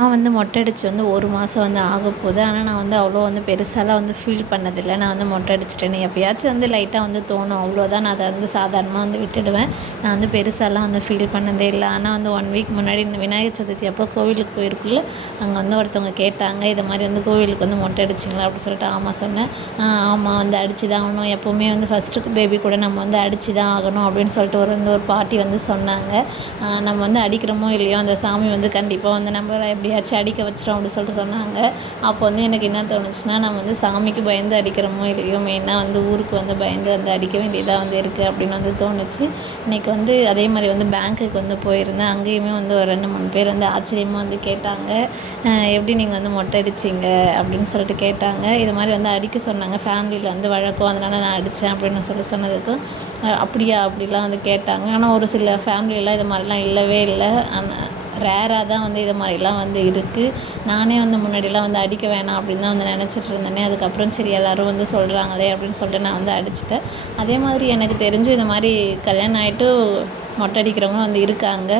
நான் வந்து மொட்டை அடிச்சு வந்து 1 மாதம் வந்து ஆகப்போகுது. ஆனா, நான் வந்து அவ்வளோ வந்து பெருசாலாம் வந்து ஃபீல் பண்ணதில்ல. நான் வந்து மொட்டை அடிச்சுட்டேன்னு எப்பயாச்சும் வந்து லைட்டாக வந்து தோணும். அவ்வளோதான். நான் அத வந்து சாதாரணமா வந்து விட்டுடுவேன். நான் வந்து பெருசாலாம் வந்து ஃபீல் பண்ணதே இல்ல. ஆனா வந்து 1 வீக் முன்னாடி இந்த விநாயகர் சதுர்த்தி அப்போ கோவிலுக்கு போயிருக்குள்ள, அங்க வந்து ஒருத்தவங்க கேட்டாங்க. இது மாரி வந்து கோவிலுக்கு வந்து மொட்டை அடிச்சிங்களா? அப்படின்னு சொல்லிட்டு ஆமா சொன்னேன். ஆமா வந்து அடிச்சு தான் ஆகணும். எப்பவுமே வந்து ஃபர்ஸ்ட்டு பேபி கூட நம்ம வந்து அடிச்சு தான் ஆகணும் அப்படின்னு சொல்லிட்டு ஒரு பாட்டி வந்து சொன்னாங்க. நம்ம வந்து அடிக்கிறோமோ இல்லையோ, அந்த சாமி வந்து கண்டிப்பா வந்து நம்மள எப்படியாச்சும் அடிக்க வச்சிரும் அப்படின்னு சொல்லிட்டு சொன்னாங்க. அப்போ வந்து எனக்கு என்ன தோணுச்சுன்னா, நம்ம வந்து சாமிக்கு பயந்து அடிக்கிறோமோ இல்லையோ, மெயினா வந்து ஊருக்கு வந்து பயந்து வந்து அடிக்க வேண்டியதா வந்து இருக்குது அப்படின்னு வந்து தோணுச்சு. இன்றைக்கி வந்து அதே மாதிரி வந்து பேங்க்குக்கு வந்து போயிருந்தேன். அங்கேயுமே வந்து ஒரு 2, 3 பேர் வந்து ஆச்சரியமாக வந்து கேட்டாங்க. எப்படி நீங்கள் வந்து மொட்டை அடிச்சிங்க அப்படின்னு சொல்லிட்டு கேட்டாங்க. இது மாதிரி வந்து அடிக்க சொன்னாங்க. ஃபேமிலியில் வந்து வழக்கம், அதனால் நான் அடித்தேன் அப்படின்னு சொல்லி சொன்னதுக்கும், அப்படியா அப்படிலாம் வந்து கேட்டாங்க. ஆனால் ஒரு சில ஃபேமிலியெல்லாம் இது மாதிரிலாம் இல்லவே இல்லை. ரேராக தான் வந்து இது மாதிரிலாம் வந்து இருக்குது. நானே வந்து முன்னாடிலாம் வந்து அடிக்க வேணாம் அப்படின்னு தான் வந்து நினச்சிட்டு இருந்தேனே. அதுக்கப்புறம் சரி எல்லோரும் வந்து சொல்கிறாங்களே அப்படின்னு சொல்லிட்டு நான் வந்து அடிச்சிட்டேன். அதே மாதிரி எனக்கு தெரிஞ்சும் இது மாதிரி கல்யாணம் ஆகிட்டு மொட்டை அடிக்கிறவங்க வந்து இருக்காங்க.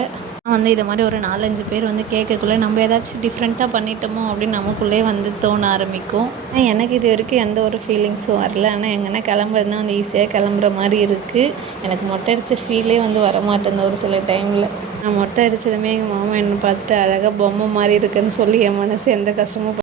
நான் வந்து இது மாதிரி ஒரு 4, 5 பேர் வந்து கேட்கக்குள்ளே நம்ம ஏதாச்சும் டிஃப்ரெண்ட்டாக பண்ணிட்டோமோ அப்படின்னு நமக்குள்ளே வந்து தோண ஆரம்பிக்கும். ஆனால் எனக்கு இது வரைக்கும் எந்த ஒரு ஃபீலிங்ஸும் வரல. ஆனால் எங்கன்னா கிளம்புறதுனா வந்து ஈஸியாக கிளம்புற மாதிரி இருக்குது. எனக்கு மொட்டை அடித்த ஃபீலே வந்து வரமாட்டேங்குது ஒரு சில டைமில். நான் மொட்டை அடித்ததுமே எங்கள் மாமா என்னை பார்த்துட்டு அழகாக பொம்மை மாதிரி இருக்குன்னு சொல்லி என் மனசு எந்த கஷ்டமும்